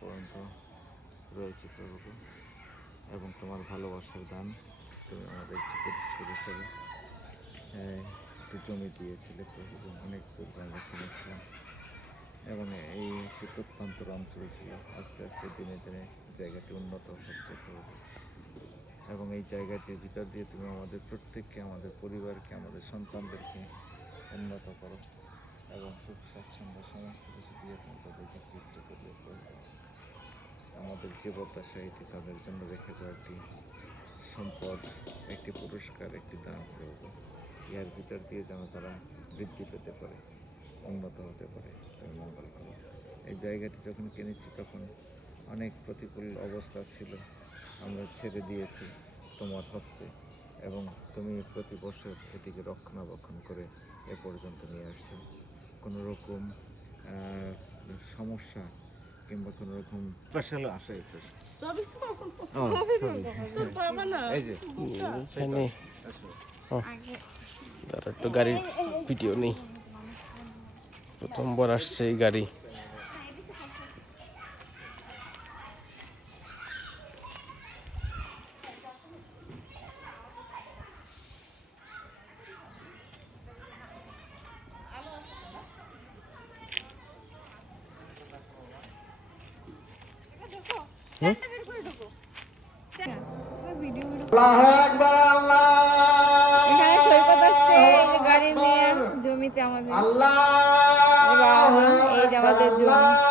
পর্যন্ত রয়েছে প্রভু, এবং তোমার ভালোবাসার দান তুমি আমাদের প্রতিষ্ঠিত হিসেবে একটি জমি দিয়েছিলে প্রভু। অনেক পূর্বে আমরা কিনেছিলাম এবং এই একটি প্রত্যন্তর অঞ্চল ছিল। আস্তে আস্তে দিনে দিনে জায়গাটি উন্নত হচ্ছে প্রভু, এবং এই জায়গাটির ভিতর দিয়ে তুমি আমাদের প্রত্যেককে, আমাদের পরিবারকে, আমাদের সন্তানদেরকে উন্নত করো এবং সুখ স্বাচ্ছন্দ্য সমস্ত কিছু দিয়ে তুমি তাদেরকে তৃপ্ত করবে প্রভু। আমাদের যে প্রত্যাশা এটি তাদের জন্য রেখে যাওয়া একটি সম্পদ, একটি পুরস্কার, একটি দান প্রভু। ইয়ার ভিতর দিয়ে যেন তারা বৃদ্ধি পেতে পারে, উন্নত হতে পারে, তুমি মঙ্গল করো। এই জায়গাটি যখন কিনেছি তখন অনেক প্রতিকূল অবস্থা ছিল, আমরা ছেড়ে দিয়েছি তোমার হস্তে, এবং তুমি প্রতি বছর এটিকে রক্ষণাবেক্ষণ করে এ পর্যন্ত নিয়ে আসছো। কোনো রকম সমস্যা কিংবা কোনো রকম স্পেশাল আসে একটু গাড়ির ভিডিও নেই, প্রথমবার আসছে এই গাড়ি। এখানে সৈকত আসছে, এই যে গাড়ি নিয়ে জমিতে আমাদের, এই যে আমাদের জমি।